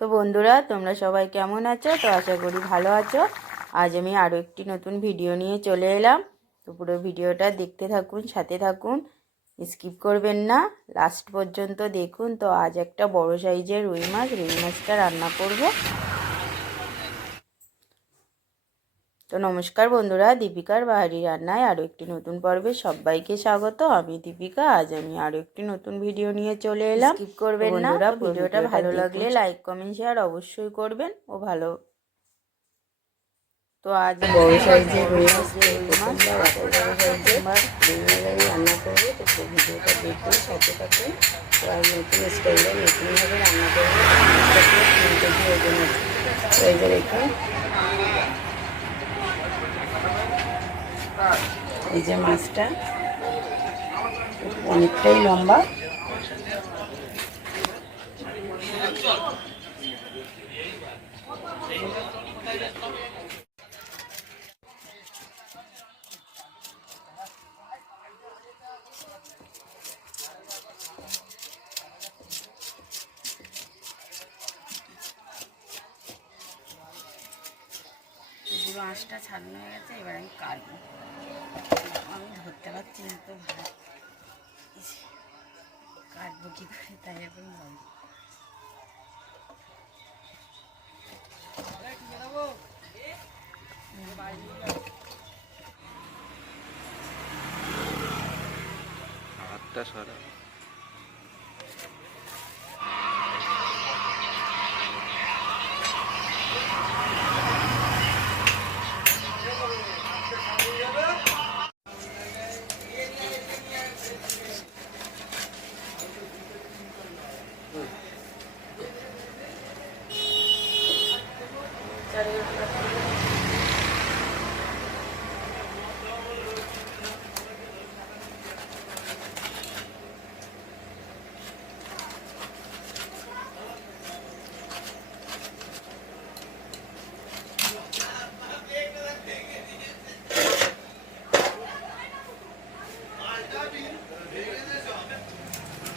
তো বন্ধুরা, তোমরা সবাই কেমন আছো? তো আশা করি ভালো আছো। আজ আমি আরও একটি নতুন ভিডিও নিয়ে চলে এলাম। তো পুরো ভিডিওটা দেখতে থাকুন, সাথে থাকুন, স্কিপ করবেন না। লাস্ট পর্যন্ত দেখুন। তো আজ একটা বড় সাইজের রুই মাছ, রুই মাছটা রান্না করব। তো নমস্কার বন্ধুরা দীপিকার বাহারি রান্নায় আরও একটি নতুন পর্বে সবাইকে স্বাগত। আমি দীপিকা আজ আমি আরও একটি নতুন ভিডিও নিয়ে চলে এলাম। স্কিপ করবেন না ভিডিওটা ভালো লাগলে লাইক কমেন্ট শেয়ার অবশ্যই করবেন ও ভালো। তো আজ বড় রুই মাছ রান্না করব। তো ভিডিওটা দেখুন সাথে সাথে তো আজ নতুন স্টাইলে নতুনভাবে রান্না করব। এই যে দেখুন এই যে মাছটা অনেকটাই লম্বা। পুরো আঁশটা ছাড়ানো হয়ে গেছে, এবার আমি কাটবো। আমি ধরতে পারছি না তো ভালো কাটবো কি করে? তাই এখন বল হাতটা সরা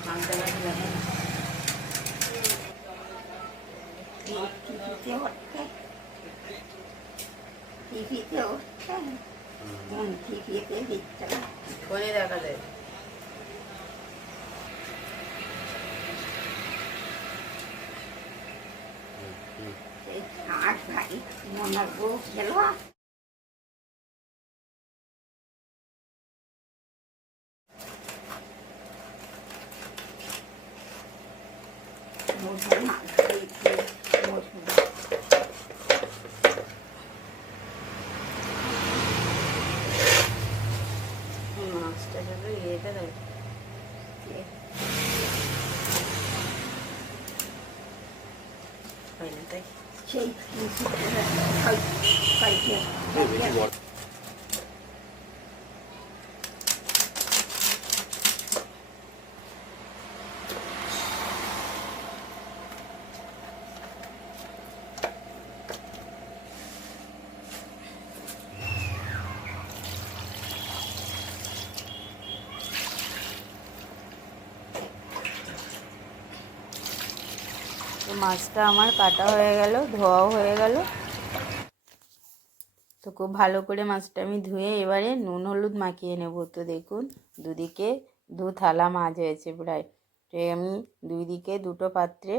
মাংসটা দিলাম। টিভিতে হচ্ছে টিভিতে হচ্ছে কোন টিভিতে দিচ্ছে ফোনে দেখা যায় সেই ভাই মনের বউ মধু মাছ দিয়েছে মধু মাছটা যাবে ইয়েতে দেয় হয় না তাই সেই তো মাছটা আমার কাটা হয়ে গেল, ধোয়াও হয়ে গেল। তো খুব ভালো করে মাছটা আমি ধুয়ে এবারে নুন হলুদ মাখিয়ে নেব। তো দেখুন, দুদিকে দু থালা মাছ হয়েছে প্রায়। তো আমি দুই দিকে দুটো পাত্রে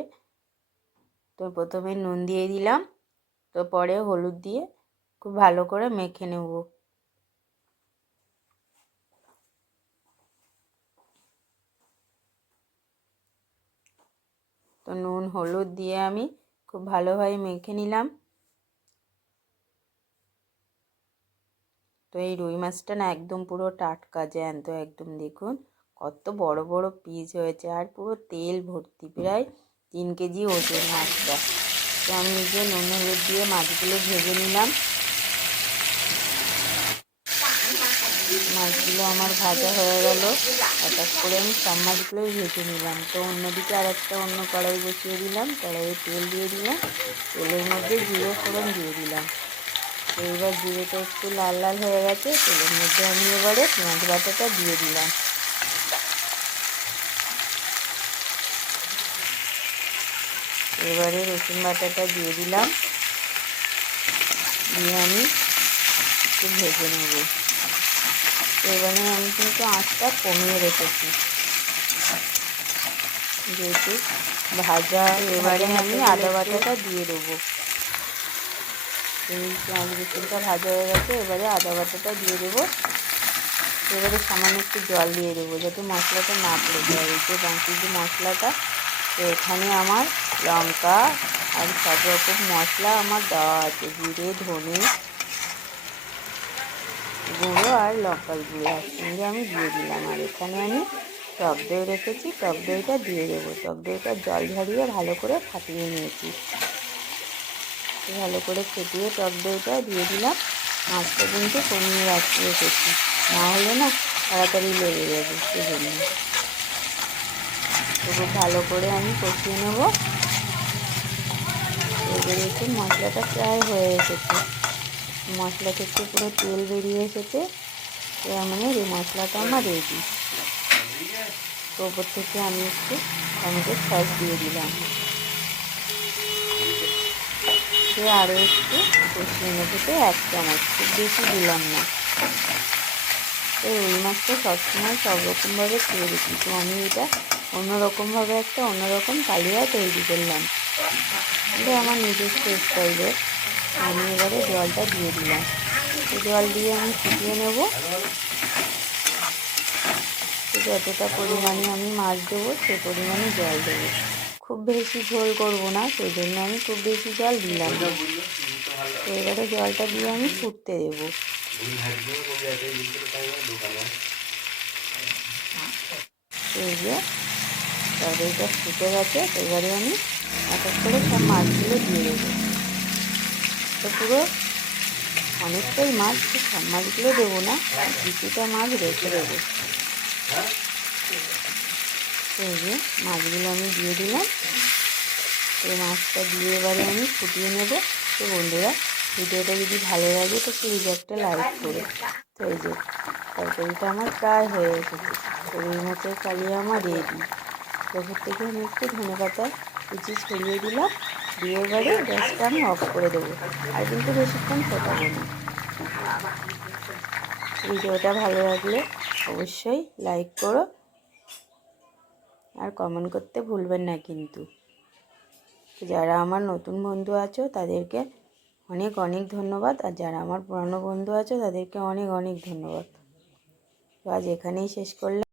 তো প্রথমে নুন দিয়ে দিলাম। তো পরে হলুদ দিয়ে খুব ভালো করে মেখে নেব। নুন, হলুদ দিয়ে আমি খুব ভালোভাবে মেখে নিলাম। তো এই রুই মাছটা না একদম পুরো টাটকা জ্যান্ত, একদম দেখুন কত বড় বড় পিস হয়েছে আর পুরো তেল ভর্তি, প্রায় তিন কেজি ওজন মাছটা। তো আমি যে নুন, হলুদ দিয়ে মাছগুলো ভেজে নিলাম। মাছগুলো আমার ভাজা হয়ে গেল। হঠাৎ করে আমি সব মাছগুলোই ভেজে নিলাম। তো অন্যদিকে আর একটা অন্য কড়াই বসিয়ে দিলাম। কড়াইয়ে তেল দিয়ে দিলাম। তেলের মধ্যে জিরে, ফোড়ন দিয়ে দিলাম। তো এবার জিরেটা একটু লাল লাল হয়ে গেছে। তেলের মধ্যে আমি এবারে পেঁয়াজ বাটাটা দিয়ে দিলাম। এবারে রসুন বাটাটা দিয়ে দিলাম। দিয়ে আমি একটু ভেজে নেব। এবারে আমি কিন্তু আঁচটা কমিয়ে রেখেছি। যেহেতু ভাজা এবারে আমি আদা বাটাটা দিয়ে দেবো। এই পেঁয়াজ রসুনটা ভাজা হয়ে গেছে এবারে আদা বাটাটা দিয়ে দেবো। এবারে সামান্য একটু জল দিয়ে দেবো যাতে মশলাটা না পড়ে যায়। এই যে বাকি যে মশলাটা তো এখানে আমার লঙ্কা আর সব রকম মশলা আমার দেওয়া আছে। জিরে ধনে গুঁড়ো আর লঙ্কার গুঁড়ো একসঙ্গে আমি দিয়ে দিলাম। আর এখানে আমি টক দই রেখেছি। টক দইটা দিয়ে দেবো। টক দইটা জল ঝরিয়ে ভালো করে ফাটিয়ে নিয়েছি। ভালো করে ফেটিয়ে টক দইটা দিয়ে দিলাম। মাছটা কিন্তু কমিয়ে রাখতে রেখেছি। না হলে না তাড়াতাড়ি লেগে যাবে সেজন্য। তবু ভালো করে আমি কষিয়ে নেব। এবারে মশলাটা প্রায় হয়ে এসেছে। মশলা থেকে পুরো তেল বেরিয়ে এসেছে মানে এই মশলাটা আমার রেডি ওপর থেকে আমি একটু টমেটোর সস দিয়ে দিলাম। সে আরও একটু কষিয়ে নেব এক চামচ, খুব বেশি দিলাম না। তো রুই মাছটা সবসময় সব রকমভাবে খেয়ে দেখি, তো আমি এটা অন্যরকমভাবে একটা অন্যরকম কালিয়া তৈরি করলাম। এটা আমার নিজস্ব স্টাইলে আমি এবারে জলটা দিয়ে দিলাম। জল দিয়ে আমি ফুটিয়ে নেব। যতটা পরিমাণে আমি মাছ দেবো সে পরিমাণে জল দেবো। খুব বেশি ঝোল করব না সেই জন্য আমি খুব বেশি জল দিলাম তো এবারে জলটা দিয়ে আমি ফুটতে দেবো। এই যে তরকারিটা ফুটে গেছে এবারে আমি এক এক করে সব মাছগুলো দিয়ে দেবো। তো পুরো অনেকটাই মাছ সব মাছগুলো দেবো না, কিছুটা মাছ রেখে দেবো। এই যে মাছগুলো আমি দিয়ে দিলাম। এই মাছটা দিয়ে এবারে আমি ফুটিয়ে নেব। তো বন্ধুরা, ভিডিওটা যদি ভালো লাগে তো প্লিজ একটা লাইক করে তো এই যে তরকারিটা আমার প্রায় হয়ে এসেছে। রুই মাছের কালিয়া আমার রেডি। ওপর থেকে আমি একটু ধনে পাতা ছড়িয়ে দিলাম। দিয়ে এবারে গ্যাসটা আমি অফ করে দেবো। আর কিন্তু বেশিক্ষণ ফোটাবো না। ভিডিওটা ভালো লাগলে অবশ্যই লাইক করো। আর কমেন্ট করতে ভুলবেন না কিন্তু। যারা আমার নতুন বন্ধু আছো, তাদেরকে অনেক অনেক ধন্যবাদ। আর যারা আমার পুরানো বন্ধু আছো, তাদেরকে অনেক অনেক ধন্যবাদ। আজ এখানেই শেষ করলাম।